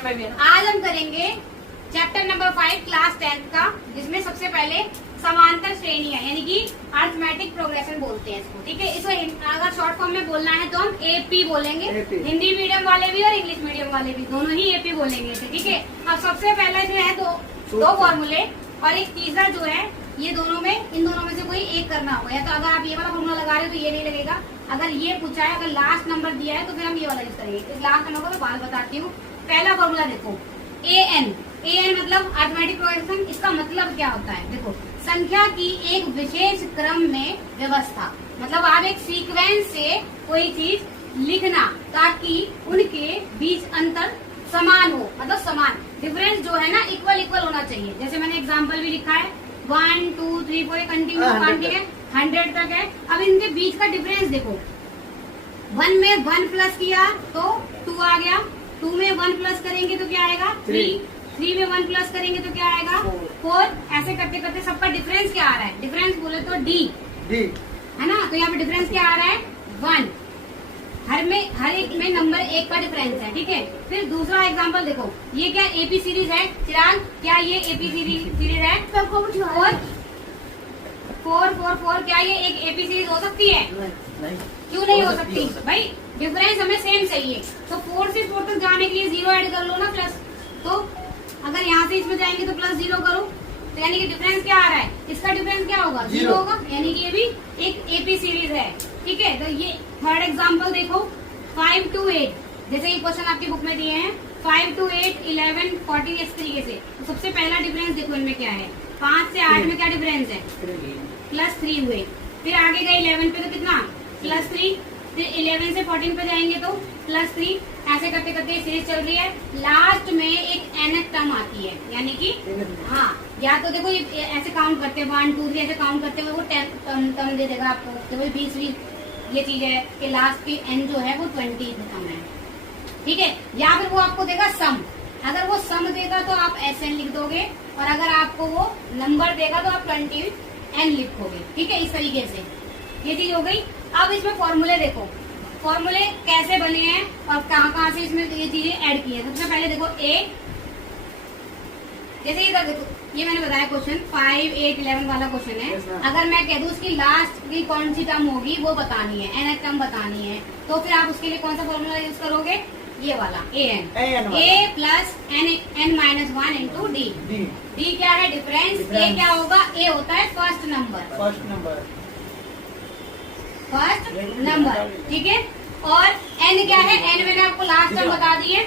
आज हम करेंगे चैप्टर नंबर 5 क्लास 10 का, जिसमें सबसे पहले समांतर श्रेणी है, यानी कि अरिथमेटिक प्रोग्रेशन बोलते हैं इसको। ठीक है, इसको अगर शॉर्ट फॉर्म में बोलना है तो हम एपी बोलेंगे। हिंदी मीडियम वाले भी और इंग्लिश मीडियम वाले भी दोनों ही एपी बोलेंगे इसे। ठीक है, अब सबसे पहले जो है दो फॉर्मूले और एक तीसरा जो है, ये दोनों में इन दोनों में से कोई एक करना होगा। या तो अगर आप ये वाला फॉर्मूला लगा रहे हो तो ये नहीं लगेगा। अगर ये पूछा है, अगर लास्ट नंबर दिया है तो फिर हम ये वाला यूज करेंगे। लास्ट नंबर को मैं बाद बताती हूँ। पहला फॉर्मूला देखो, एन मतलब अरिथमेटिक प्रोग्रेशन। इसका मतलब क्या होता है? देखो, संख्या की एक विशेष क्रम में व्यवस्था, मतलब आप एक सीक्वेंस से कोई चीज लिखना ताकि उनके बीच अंतर समान हो, मतलब समान डिफरेंस जो है ना इक्वल होना चाहिए। जैसे मैंने एग्जांपल भी लिखा है 1 2 3 4 कंटिन्यू काउंटिंग है, 100 तक है। अब इनके बीच का डिफरेंस देखो, 1 में 1 प्लस किया तो 2 आ गया, 2 में 1 प्लस करेंगे तो क्या आएगा 3 में 1 प्लस करेंगे तो क्या आएगा 4। ऐसे करते करते सबका डिफरेंस क्या आ रहा है? डिफरेंस बोले तो डी है ना। तो यहाँ पे डिफरेंस क्या आ रहा है 1। हर एक में नंबर 1 का डिफरेंस है। ठीक है, फिर दूसरा एग्जांपल देखो, ये क्या एपी सीरीज है? चिराग, क्या ये एपी सीरीज है? 4 क्या ये एक एपी सीरीज हो सकती है? नहीं। क्यों नहीं हो सकती भाई? डिफरेंस हमें सेम चाहिए। तो 4 से 4 तक जाने के लिए 0 ऐड कर लो ना, प्लस। तो अगर यहाँ से इसमें जाएंगे तो प्लस 0 करो, तो यानी कि डिफरेंस क्या आ रहा है? इसका डिफरेंस क्या होगा? 0 होगा, यानी कि ये भी एक एपी सीरीज है। ठीक है, तो ये थर्ड एग्जांपल देखो, 5 to 8। जैसे ये क्वेश्चन आपकी बुक में दिए हैं 5 to 8 11 14 इस तरीके से। तो सबसे पहला डिफरेंस देखो इनमें क्या है, 5 से 8 में क्या डिफरेंस है? +3 हुए। फिर आगे गए 11 पे तो कितना +3, फिर 11 से 14 पे जाएंगे तो +3। ऐसे करते करते सीरीज चल रही है। लास्ट में एक nth टर्म आती है, यानी कि हाँ, या तो देखो ये ऐसे काउंट करते हैं 1 2 3 ऐसे काउंट करते हुए वो टर्म दे देगा आपको। देखो 20 ये चीज है कि लास्ट की n जो है वो 20 टर्म है। ठीक है, या फिर वो आपको देगा सम। अगर वो सम देगा तो आप SN लिख दोगे, और अगर आपको वो नंबर देगा तो आप 20n लिखोगे। ठीक है, इस तरीके से ये चीज हो गई। अब इसमें फॉर्मूले देखो, फॉर्मूले कैसे बने हैं और कहाँ से इसमें ये चीजें ऐड की है। सबसे पहले देखो ए, जैसे इधर देखो, ये मैंने बताया क्वेश्चन 5 8 11 वाला क्वेश्चन है। अगर मैं कह दूं उसकी लास्ट की कौन सी टर्म होगी वो बतानी है, nth टर्म बतानी है, तो फिर आप उसके लिए कौन सा फॉर्मूला यूज करोगे? ये वाला a plus n minus 1 into D. D क्या है? डिफरेंस। ए क्या होगा? ए होता है फर्स्ट नंबर। ठीक है, और n क्या है? n मैंने आपको लास्ट टर्म बता दी है।